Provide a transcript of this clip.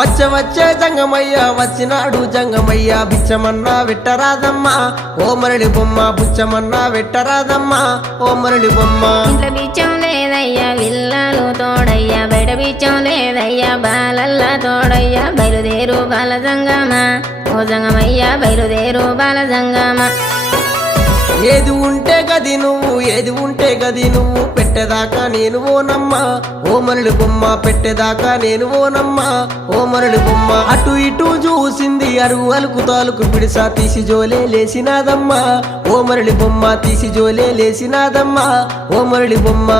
వచ్చే జంగమయ్య వచ్చినాడు జంగమయ్య బిచ్చమన్నా వెట్టరాదమ్మా ఓ మరళి బొమ్మ బుచ్చమన్నా వెట్టరాదమ్మా ఓ మరళి బొమ్మ. ఇంట్లో బిచ్చం లేదయ్యా విల్లాలు తోడయ్యా బయట బిచ్చం లేదయ్యా బాలల్లా తోడయ్యా బయలుదేరు బాల జంగమా ఓ జంగమయ్యా బయలుదేరు బాల జంగమా. ఏది ఉంటే గది నువ్వు ఏది ఉంటే గది నువ్వు పెట్టేదాకా నేను ఓనమ్మా ఓ మరళి బొమ్మ పెట్టేదాకా నేను ఓనమ్మా ఓ మరళి బొమ్మ. అటు ఇటు చూసింది అరుగు అలుకు తాలుకు పిడిసా తీసి జోలే లేసినాదమ్మా ఓ మరళి బొమ్మ తీసి జోలే లేసినాదమ్మా ఓ మరళి బొమ్మ.